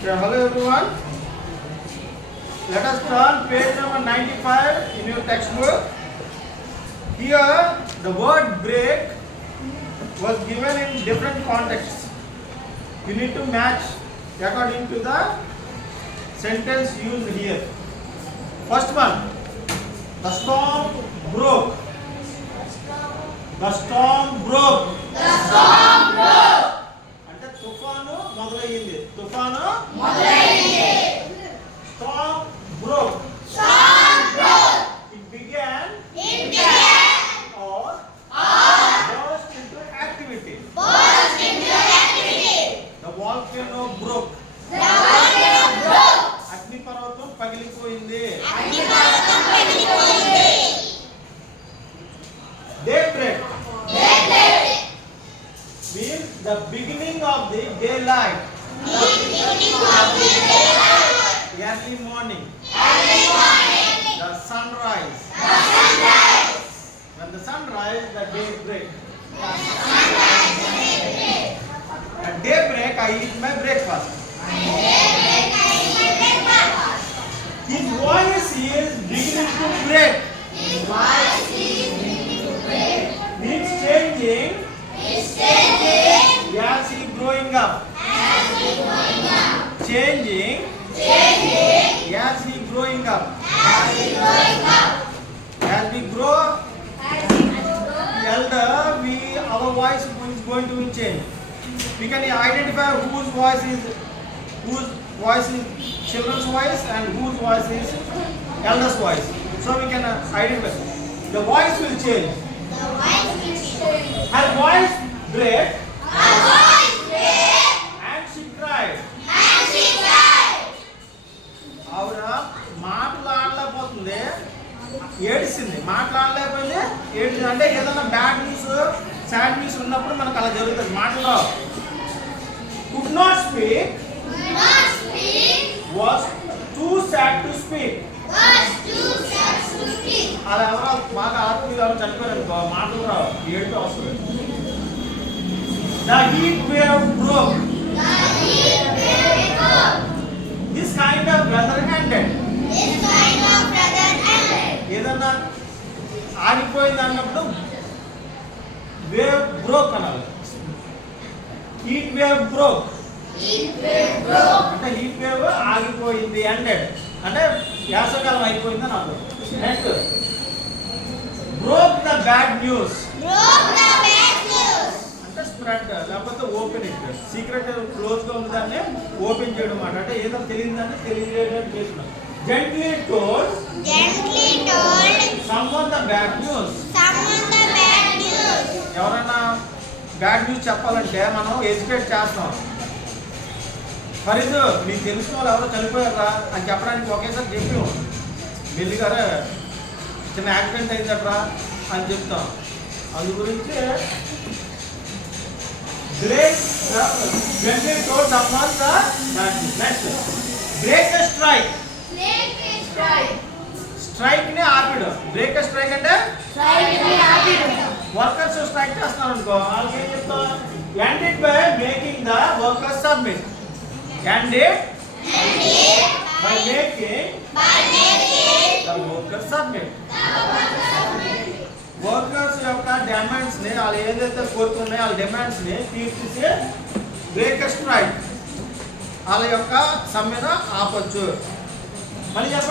Okay, hello everyone. Let us turn page number 95 in your textbook. Here, the word break was given in different contexts. You need to match according to the sentence used here. First one, the storm broke. The storm broke. The storm broke. అంటే తుఫాను మొదలయ్యింది. తుఫాను మొదలైంది. Storm broke. Storm broke. It began It began or burst into activity. burst into activity. The volcano broke. The volcano broke. అగ్నిపర్వతం పగిలిపోయింది. అగ్నిపర్వతం పగిలిపోయింది. Daybreak Daybreak means the beginning of the daylight. means beginning of the daylight. Early morning. Early morning. The sunrise. The sunrise. When the sun rises, the day break. At daybreak, I eat my breakfast. Daybreak I eat my breakfast. His voice is beginning to break. His voice is beginning to break. Means changing He's changing as he growing up. as he growing up. Changing Changing as he growing up. as he growing up. As we grow As he grows elder, our voice is going to be changed. We can identify whose voice is children's voice and whose voice is elder's voice. So we can identify. The voice will change. the voice will change. Her voice break Her voice break and she cried. and she cried. ఆవిడ మాట్లాడలేకపోతుంది, ఏడిసింది. మాట్లాడలేకపోయింది, ఏడిసింది. అంటే ఏదైనా bad news, sad news ఉన్నప్పుడు మనకు అలా జరుగుతుంది. మాటలో could not speak, Could not speak. Was two sad to speak. Was too sad to speak. అలా ఎవరో బాగా ఆత్మీయులు ఎవరు చనిపోయారు అనుకో, మాటలు రావు, ఏడుపు వస్తుంది. The heat wave broke. The heat wave broke. This kind of weather ended. This kind of weather ended. ఏదన్నా ఆగిపోయింది అన్నప్పుడు వేవ్ బ్రోక్ అనాలి. Heat wave broke Heat wave broke. అంటే హీట్ వేవ్ ఆగిపోయింది ఎండెడ్ అంటే వేసవకాలం అయిపోయింది అని అర్థం. Next broke the bad news Broke the bad news. అంటే స్ప్రెడ్ లేకపోతే ఓపెన్ ఇట్. సీక్రెట్ క్లోజ్ గా ఉంది దాన్ని ఓపెన్ చేయడం అన్నమాట. అంటే ఏదో తెలియని దాన్ని తెలియజేయడం చేస్తున్నాం. Gently told Gently told someone the bad news. someone the bad news. ఎవరైనా బ్యాడ్ న్యూస్ చెప్పాలంటే మనం ఎడ్యుకేట్ చేస్తాం. ఫరీద్ మీకు తెలిసిన వాళ్ళు ఎవరో చనిపోయారా అని చెప్పడానికి ఒకేసారి చెప్పాం. వెళ్ళి గారు చిన్న యాక్సిడెంట్ అయిందట్రా అని చెప్తాం. అందు గురించి break next break strike. Break the strike. Strike ని ఆపిడు. బ్రేక్ స్ట్రైక్ అంటే Strike the rapid. Workers strike చేస్తున్నారు అనుకో, వాళ్ళకి ఏం చెప్తాం? End it by making the workers submit. End it by making By making the workers submit. Workers యొక్క డిమాండ్స్ ని, వాళ్ళు ఏదైతే కోరుతున్నాయో వాళ్ళ డిమాండ్స్ ని తీర్చేసి బ్రేక్ స్ట్రైక్ వాళ్ళ యొక్క సమ్మెను ఆపొచ్చు. మళ్ళీ చెప్పండి.